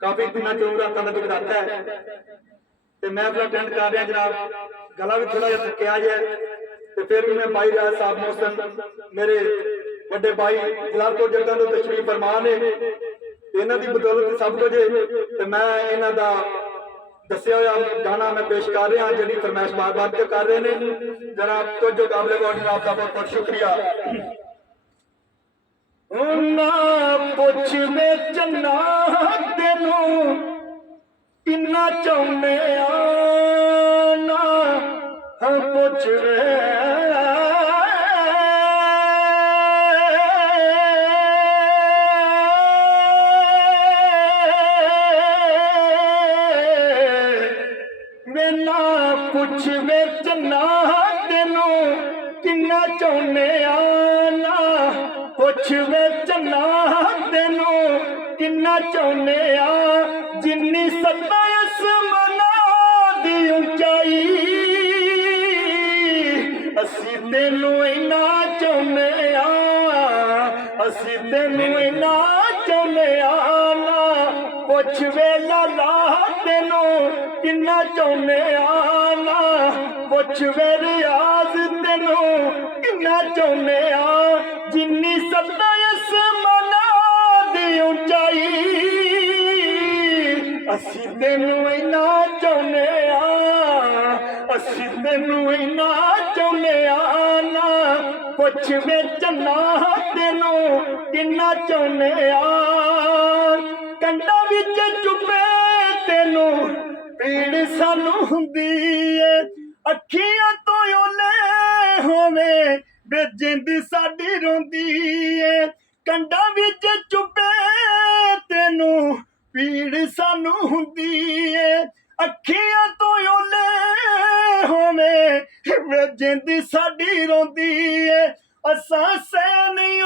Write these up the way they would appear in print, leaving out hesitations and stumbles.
काफी दिन रातों का जगराता है तो मैं अपना अटेंड कर रहा जनाब, गला भी थोड़ा जहा थकिया है तो फिर भी मैं भाई राज साहब मोहसन मेरे बड़े भाई जलाल तो जगह तो तशरीफ फरमा ने, इन्हों की बदौलत सब कुछ तो मैं इन्हों का दसिया हुआ गाना मैं पेश कर रहा जी फरमाइश बार बार तो कर रहे हैं। जरा तो जो काबले जनाब का बहुत बहुत शुक्रिया। पुछ में चन्ना तेनू किन्ना चाहने ना पुछ ना पुछ वे चन्ना तेनू किन्ना चाहने ना पुछ वे चन्ना तेनू किन्ना चाहने जिन्नी सत्ता आसमाना दी ऊंचाई असी तेनू इन्ना चाहने असी तेनू इन्ना चाहने ना पुछ वे लाला तेनू किन्ना चाहने ना पुछ वे रियाज तेनू किन्ना चाहने जिन्नी सत्ता आसमाना दी ऊंचाई असी तेनू इन्ना चाहने असी तेनू इन्ना चाहने ना पुछ वे चन्ना तेनू किन्ना चाहने कंडा विच चुपे तेनू पीड़ सानू हुंदी है अखियां तो ओले होवे वे जिंद साडी रोंदी है कंडा विच चुपे तेनू पीड़ सानू हुंदी है अखियां तो ओले होवे वे जिंद साडी रोंदी है असां सह नहीं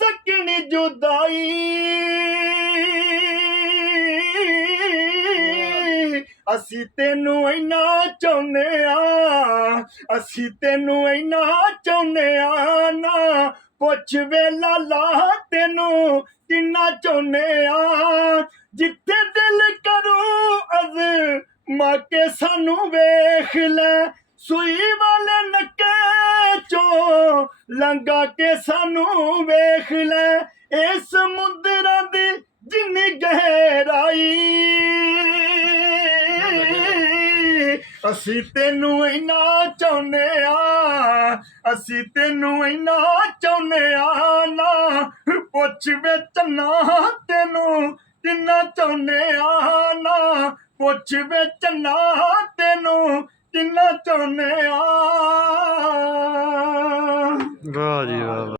सकनी जुदाई असी तेनू इन्ना चाहने असी तेनू इन्ना चाहने ना पुछ वे लाला तेनू किन्ना चाहने जिथे दिल करूं अज़मा के सानू वेख ले सुई वाले नके चो लंगा के सानू वेख ले ए समुद्रां दी जिन्नी गहराई असी तेनू इन्ना चाहने असी तेनू इन्ना चाहने ना पुछ वे चन्ना तेनू किन्ना चाहने ना पुछ वे चन्ना तेनू किन्ना चाहने वाह जी वाह।